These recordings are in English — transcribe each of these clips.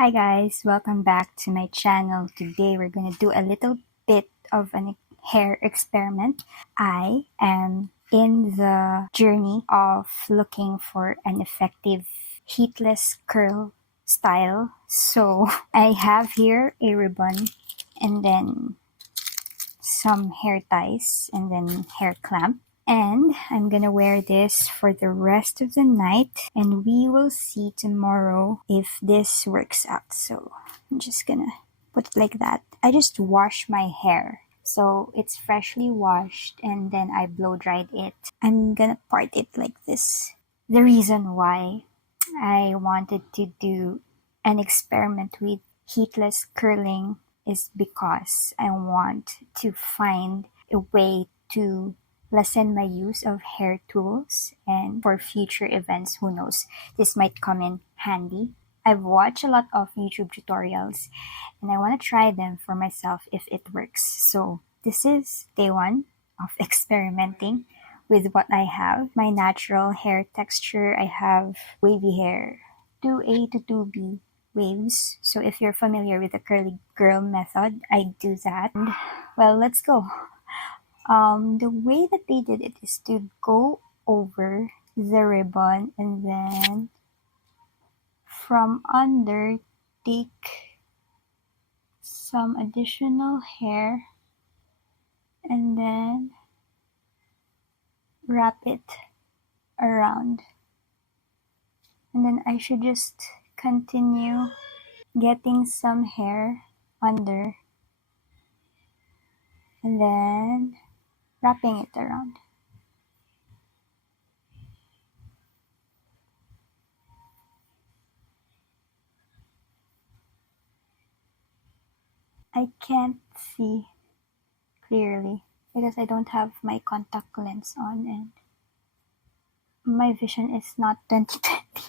Hi guys, welcome back to my channel. Today we're going to do a little bit of a hair experiment. I am in the journey of looking for an effective heatless curl style. So I have here a ribbon and then some hair ties and then hair clamp. And I'm gonna wear this for the rest of the night, and we will see tomorrow if this works out. So I'm just gonna put it like that. I just wash my hair, so it's freshly washed, and then I blow dried it. I'm gonna part it like this. The reason why I wanted to do an experiment with heatless curling is because I want to find a way to lessen my use of hair tools, and for future events, who knows, this might come in handy. I've watched a lot of YouTube tutorials and I want to try them for myself if it works. So this is day one of experimenting with what I have. My natural hair texture, I have wavy hair, 2A to 2B waves. So if you're familiar with the curly girl method, I do that. And, well, let's go. The way that they did it is to go over the ribbon and then from under take some additional hair and then wrap it around. And then I should just continue getting some hair under and then wrapping it around. I can't see clearly because I don't have my contact lens on and my vision is not 20/20.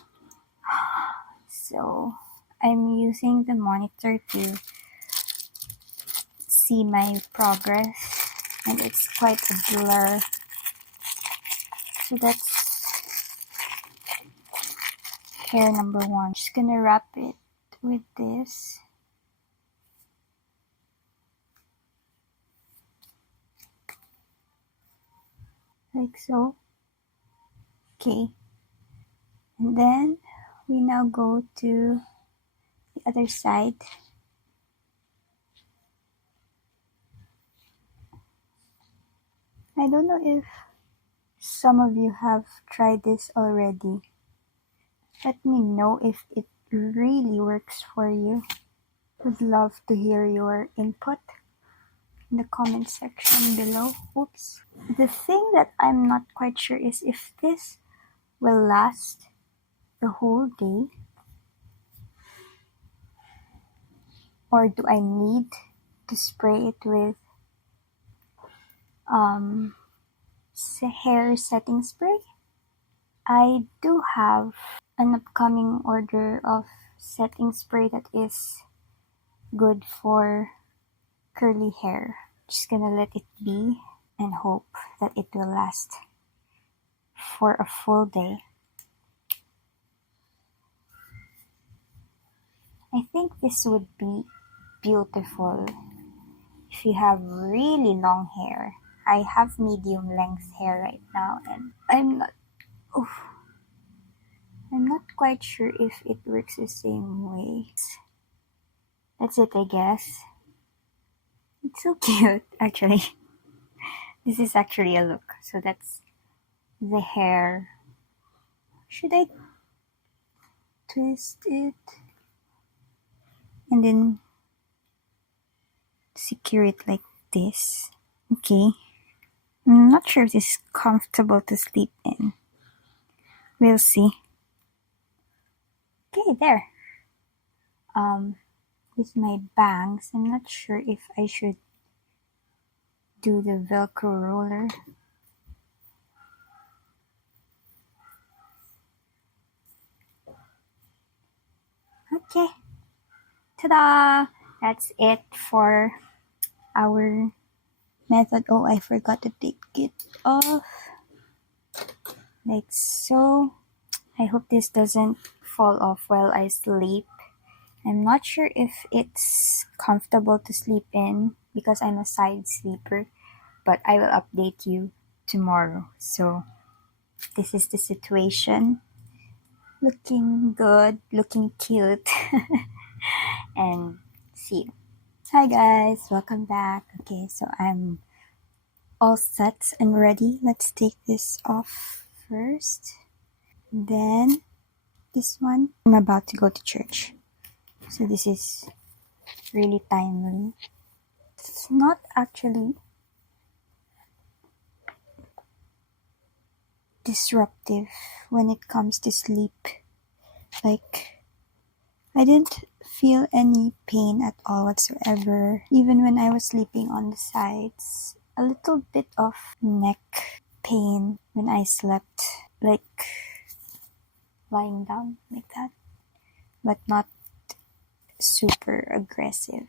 So I'm using the monitor to see my progress and it's quite a blur. So that's hair number one. Just gonna wrap it with this. Like so. Okay. And then we now go to the other side. I don't know if some of you have tried this already. Let me know if it really works for you. Would love to hear your input in the comment section below. Oops. The thing that I'm not quite sure is if this will last the whole day, or do I need to spray it with hair setting spray? I do have an upcoming order of setting spray that is good for curly hair. Just gonna let it be and hope that it will last for a full day. I think this would be beautiful if you have really long hair. I have medium length hair right now and I'm not quite sure if it works the same way. That's it, I guess. It's so cute, actually. This is actually a look. So that's the hair. Should I twist it and then secure it like this? Okay. I'm not sure if this is comfortable to sleep in. We'll see. Okay, there. With my bangs, I'm not sure if I should do the Velcro roller. Okay. Ta-da! That's it for our method. Oh, I forgot to take it off. Like so. I hope this doesn't fall off while I sleep I'm not sure if it's comfortable to sleep in because I'm a side sleeper, but I will update you tomorrow. So this is the situation. Looking good, looking cute, and see you. Hi guys, welcome back. Okay, so I'm all set and ready. Let's take this off first. Then this one. I'm about to go to church. So this is really timely. It's not actually disruptive when it comes to sleep. Like, I didn't feel any pain at all whatsoever. Even when I was sleeping on the sides. A little bit of neck pain when I slept. Like, lying down like that. But not super aggressive.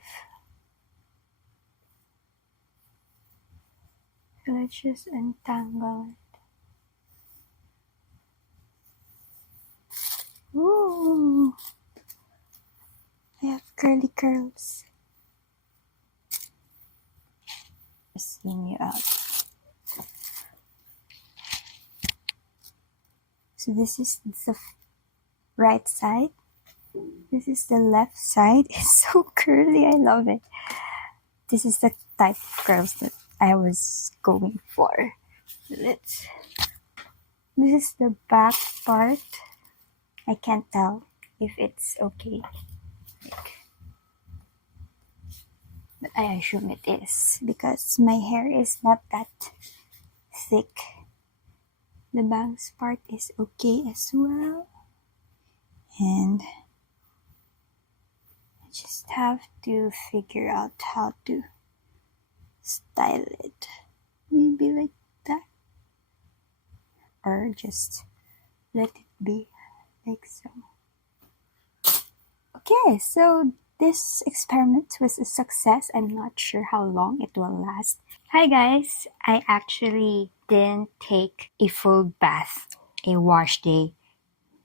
So let's just untangle it. Ooh! I have curly curls. Just zoom you out. So this is the right side. This is the left side. It's so curly. I love it. This is the type of curls that I was going for. This is the back part. I can't tell if it's okay. But I assume it is because my hair is not that thick. The bangs part is okay as well. And I just have to figure out how to style it. Maybe like that. Or just let it be like so. Okay, so this experiment was a success. I'm not sure how long it will last. Hi guys, I actually didn't take a full bath, a wash day,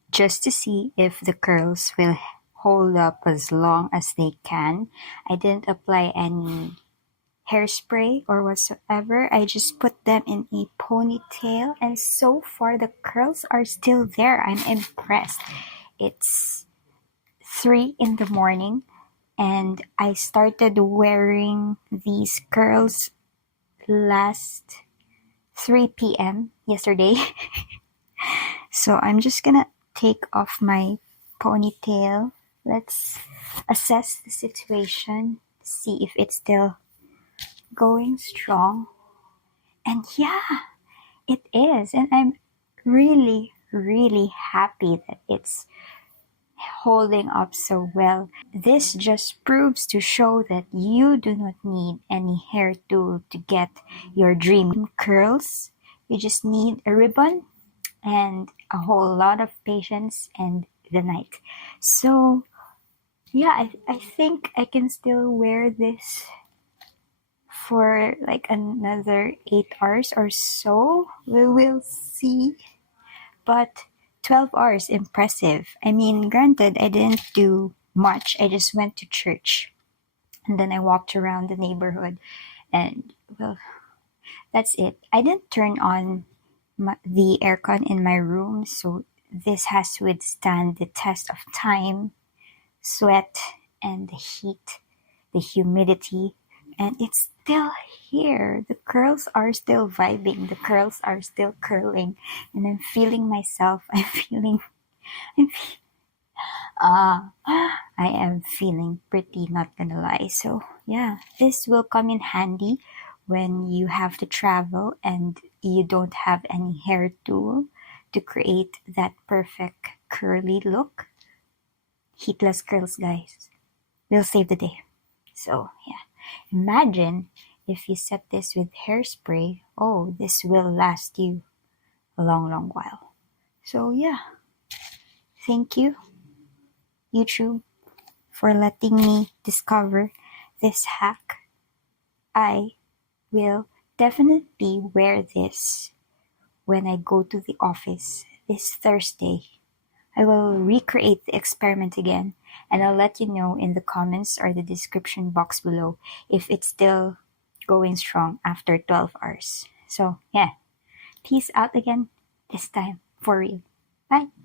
just to see if the curls will hold up as long as they can. I didn't apply any hairspray or whatsoever. I just put them in a ponytail, and so far the curls are still there. I'm impressed. It's 3 in the morning and I started wearing these curls last 3 p.m. yesterday. So I'm just gonna take off my ponytail. Let's assess the situation, see if it's still going strong. And yeah, it is. And I'm really, really happy that it's holding up so well. This just proves to show that you do not need any hair tool to get your dream curls. You just need a ribbon and a whole lot of patience and the night. So yeah, I think I can still wear this for like another 8 hours or so. We will see. But 12 hours, impressive. I mean, granted, I didn't do much. I just went to church and then I walked around the neighborhood and, well, that's it. I didn't turn on the aircon in my room, so this has to withstand the test of time, sweat, and the heat, the humidity, and it's still here. The curls are still vibing. The curls are still curling, and I'm feeling myself. I am feeling pretty, not gonna lie. So yeah, this will come in handy when you have to travel and you don't have any hair tool to create that perfect curly look. Heatless curls, guys. They'll save the day. So yeah, imagine if you set this with hairspray. Oh, this will last you a long, long while. So yeah, thank you, YouTube, for letting me discover this hack. I will definitely wear this when I go to the office this Thursday. I will recreate the experiment again And I'll let you know in the comments or the description box below if it's still going strong after 12 hours. So yeah, peace out again, this time for real. Bye.